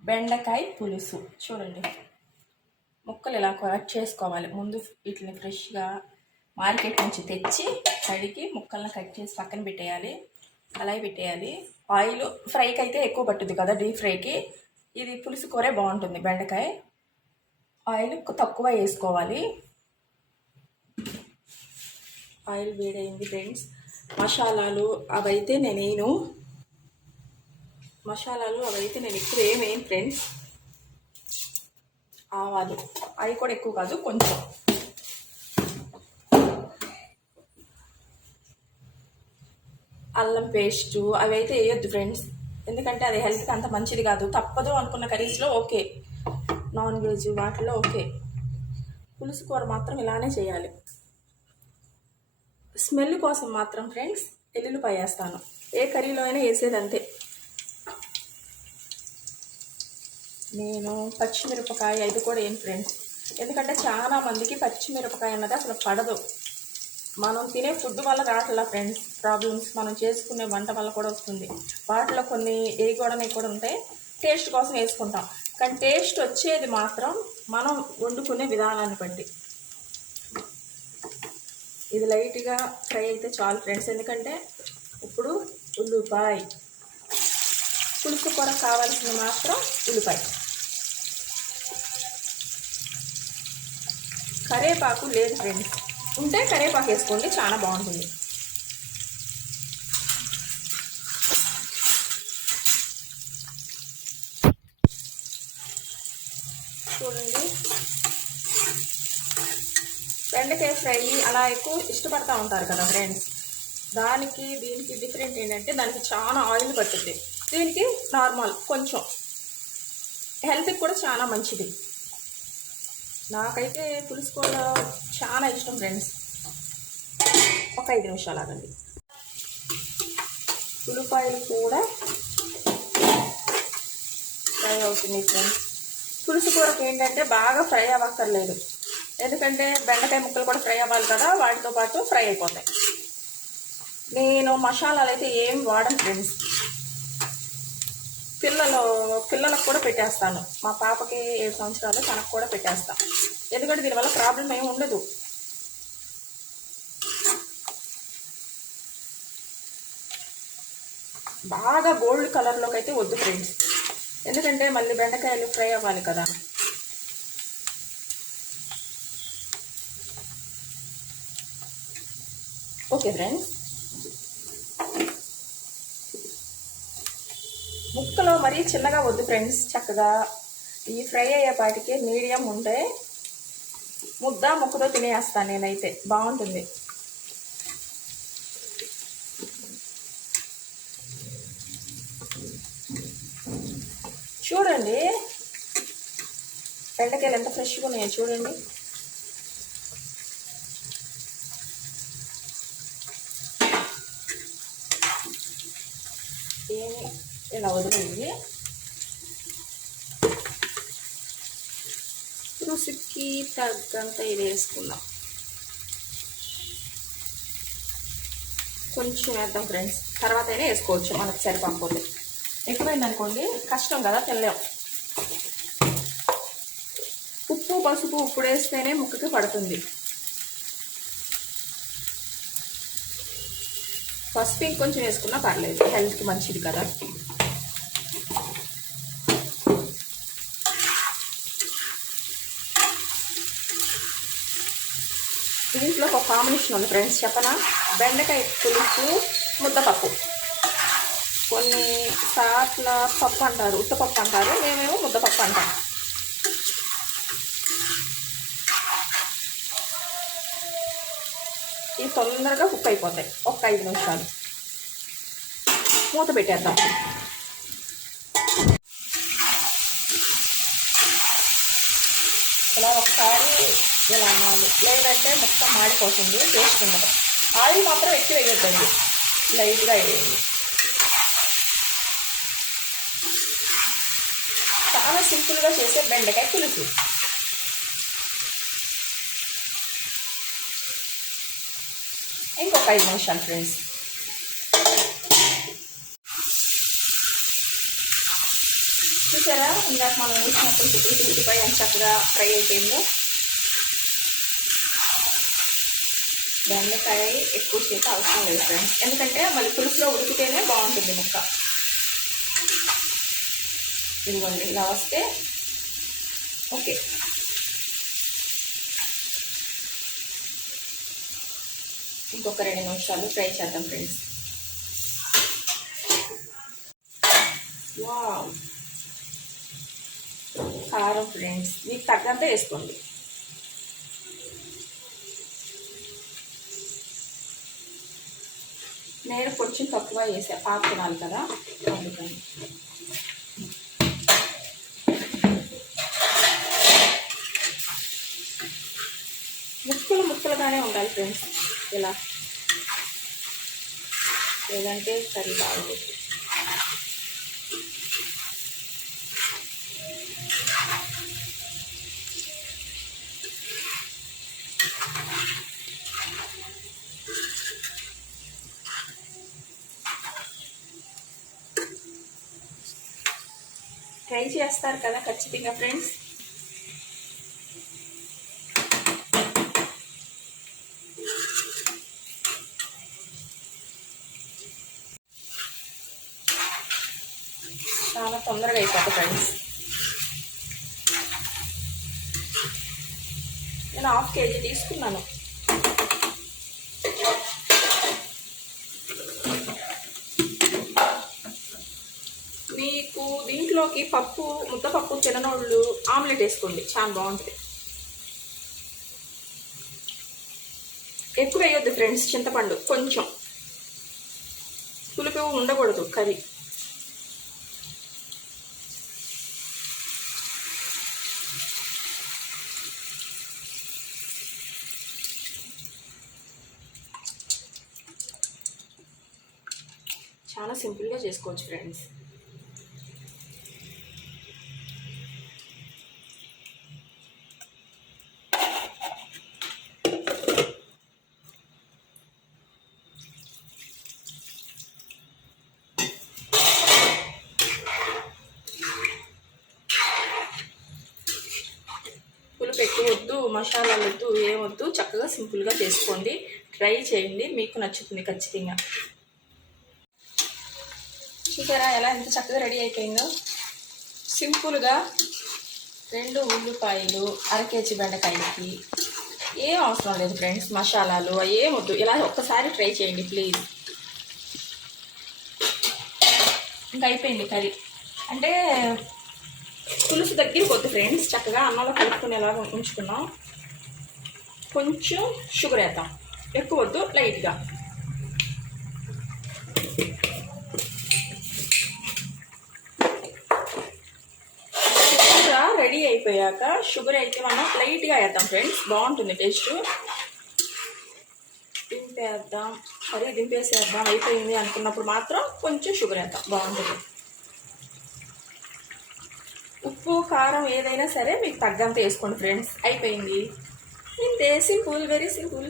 బెండకాయ పులుసు చూడండి. ముక్కలు ఇలా కట్ చేసుకోవాలి. ముందు వీటిని ఫ్రెష్గా మార్కెట్ నుంచి తెచ్చి కడిగి ముక్కలను కట్ చేసి పక్కన పెట్టేయాలి. అలాగే పెట్టేయాలి. ఆయిల్ ఫ్రైకి అయితే ఎక్కువ పట్టుద్ది కదా, డీప్ ఫ్రైకి. ఇది పులుసు కూరే బాగుంటుంది. బెండకాయ ఆయిల్ తక్కువ వేసుకోవాలి. ఆయిల్ వేడైంది ఫ్రెండ్స్. మసాలాలు అవైతే నేను ఎక్కువ ఏమేం ఫ్రెండ్స్. ఆవాలు అవి కూడా ఎక్కువ కాదు, కొంచెం. అల్లం పేస్టు అవి అయితే వేయొద్దు ఫ్రెండ్స్, ఎందుకంటే అది హెల్త్కి అంత మంచిది కాదు. తప్పదు అనుకున్న కర్రీస్లో ఓకే, నాన్ వెజ్ వాటిలో ఓకే. పులుసు కూర మాత్రం ఇలానే చేయాలి. స్మెల్ కోసం మాత్రం ఫ్రెండ్స్ ఎల్లుల్లిపాయ వేస్తాను. ఏ కర్రీలో అయినా వేసేది అంతే. నేను పచ్చిమిరపకాయ ఇది కూడా ఏం ఫ్రెండ్స్, ఎందుకంటే చాలా మందికి పచ్చిమిరపకాయ అన్నది అసలు పడదు. మనం తినే ఫుడ్ వల్ల రావట్లా ఫ్రెండ్స్ ప్రాబ్లమ్స్, మనం చేసుకునే వంట వల్ల కూడా వస్తుంది. వాటిలో కొన్ని వేయకూడని కూడా ఉంటాయి, టేస్ట్ కోసం వేసుకుంటాం. కానీ టేస్ట్ వచ్చేది మాత్రం మనం వండుకునే విధానాన్ని బట్టి. ఇది లైట్గా ఫ్రై అయితే చాలు ఫ్రెండ్స్, ఎందుకంటే ఇప్పుడు ఉల్లిపాయ, పులుసు కూర కావాల్సింది మాత్రం ఉల్లిపాయ. కరివేపాకు లేదు ఫ్రెండ్స్, ఉంటే కరివేపాకు వేసుకోండి, చాలా బాగుంటుంది. చూడండి, బెండకాయ ఫ్రై అలా ఎక్కువ ఇష్టపడతా ఉంటారు కదా ఫ్రెండ్స్. దానికి దీనికి డిఫరెంట్ ఏంటంటే దానికి చాలా ఆయిల్ పట్టుద్ది, దీనికి నార్మల్ కొంచెం. హెల్త్కి కూడా చాలా మంచిది. నాకైతే పులుసు కూర చాలా ఇష్టం ఫ్రెండ్స్. ఒక 5 నిమిషాలు ఆగండి. ఉల్లిపాయలు కూడా ఫ్రై అవుతుంది ఫ్రెండ్స్. పులుసు కూరకి ఏంటంటే బాగా ఫ్రై అవ్వక్కర్లేదు, ఎందుకంటే బెండకాయ ముక్కలు కూడా ఫ్రై అవ్వాలి కదా, వాటితో పాటు ఫ్రై అయిపోతాయి. నేను మసాలాలు అయితే ఏం వాడను ఫ్రెండ్స్. పిల్లలకు కూడా పెట్టేస్తాను. మా పాపకి 7 సంవత్సరాలు, తనకు కూడా పెట్టేస్తాను, ఎందుకంటే దీనివల్ల ప్రాబ్లం ఏమి ఉండదు. బాగా గోల్డ్ కలర్లోకి అయితే వద్దు ఫ్రెండ్స్, ఎందుకంటే మళ్ళీ బెండకాయలు ఫ్రై అవ్వాలి కదా. ఓకే ఫ్రెండ్స్, ముక్కలు మరీ చిన్నగా వద్దు ఫ్రెండ్స్. చక్కగా ఈ ఫ్రై అయ్యేపాటికి మీడియం ఉంటే ముక్కతో తినేస్తాను నేనైతే, బాగుంటుంది. చూడండి బెండకాయలు ఎంత ఫ్రెష్గా ఉన్నాయో చూడండి. ఏమి ఇలా వదిలేది. రుచికి తగ్గంత ఇది వేసుకుందాం, కొంచెం వేద్దాం ఫ్రెండ్స్, తర్వాత అయినా వేసుకోవచ్చు మనకు సరిపోకపోతే. ఎక్కువైంది అనుకోండి కష్టం కదా, తెల్లాం. ఉప్పు పసుపు ఇప్పుడు వేస్తేనే ముక్కకి పడుతుంది. పసుపు ఇంకొంచెం వేసుకున్నా పర్లేదు, హెల్త్కి మంచిది కదా. దీంట్లో ఒక కాంబినేషన్ ఉంది ఫ్రెండ్స్, చెప్పనా? బెండకాయ పులుసు ముద్దపప్పు. కొన్ని సాట్ల పప్పు అంటారు, ఉత్తపప్పు అంటారు, మేమేమో ముద్దపప్పు అంటాం. ఇవి తొందరగా కుక్ అయిపోతాయి. ఒక 5 నిమిషాలు మూత పెట్టేద్దాం. ఇలా ఒకసారి ఇలా అనాలి, లేదంటే మొత్తం మాడిపోతుంది, టేస్ట్ ఉండదు. ఆయిల్ మాత్రం ఎక్కువ వేయొద్దండి, లైట్గా వేయండి. చాలా సింపుల్గా చేసే బెండకాయ పులుసు. ఇంకొక 5 నిమిషాలు ఫ్రెండ్స్. చూసారా ఇందాక మనం వేసినప్పుడు ఉల్లిపాయ ఎంత చక్కగా ఫ్రై అయిపోయిందో. బెండకాయ ఎక్కువసేపు అవసరం లేదు ఫ్రెండ్స్, ఎందుకంటే మళ్ళీ పులుసులో ఉడికితేనే బాగుంటుంది ముక్క. ఇదిగోండి ఇలా వస్తే ఓకే. ఇంకొక 2 నిమిషాలు ఫ్రై చేద్దాం ఫ్రెండ్స్. వావ్, కారం ఫ్రెండ్స్ మీకు తగ్గంత వేసుకోండి. నేను కొంచెం తక్కువ వేసా, పాకు తినాలి కదా అందుకని. ముక్కలుగానే ఉండాలి ఫ్రెండ్స్ ఇలా, లేదంటే కర్రీ బాగుంటుంది. ట్రై చేస్తారు కదా ఖచ్చితంగా ఫ్రెండ్స్. చాలా తొందరగా అయిపోతుంది ఫ్రెండ్స్. నేను 1/2 kg తీసుకున్నాను. మీకు దీంట్లోకి పప్పు, ముద్దపప్పు తిననోళ్ళు ఆమ్లెట్ వేసుకోండి, చాలా బాగుంటుంది. ఎక్కువ వేయొద్దు ఫ్రెండ్స్, చింతపండు కొంచెం, పులుపు ఉండకూడదు కర్రీ. చాలా సింపుల్గా చేసుకోవచ్చు ఫ్రెండ్స్. పులుపు ఎక్కువ వద్దు, మసాలాలు వద్దు, ఏమొద్దు, చక్కగా సింపుల్గా చేసుకోండి. ట్రై చేయండి, మీకు నచ్చుతుంది ఖచ్చితంగా. చూసారా ఎలా ఎంత చక్కగా రెడీ అయిపోయిందో. సింపుల్గా 2 ఉల్లిపాయలు, 1/2 kg బెండకాయకి ఏం అవసరం లేదు ఫ్రెండ్స్, మసాలాలు ఏమొద్దు. ఇలా ఒక్కసారి ట్రై చేయండి ప్లీజ్. ఇంకా అయిపోయింది కర్రీ. అంటే పులుసు దగ్గరికి వద్దు ఫ్రెండ్స్, చక్కగా అన్నంలో కలుపుకునేలాగా ఉంచుకున్నాం. కొంచెం షుగర్ వేద్దాం, ఎక్కువ వద్దు, లైట్గా. రెడీ అయిపోయాక షుగర్ అయితే మనం లైట్గా వేద్దాం ఫ్రెండ్స్, బాగుంటుంది టేస్ట్. దింపేద్దాం, దింపేసేద్దాం అయిపోయింది అనుకున్నప్పుడు మాత్రం కొంచెం షుగర్ వేద్దాం, బాగుంటుంది. ఉప్పు కారం ఏదైనా సరే మీకు తగ్గంత వేసుకోండి ఫ్రెండ్స్. అయిపోయింది, ఇంతే, సింపుల్, వెరీ సింపుల్.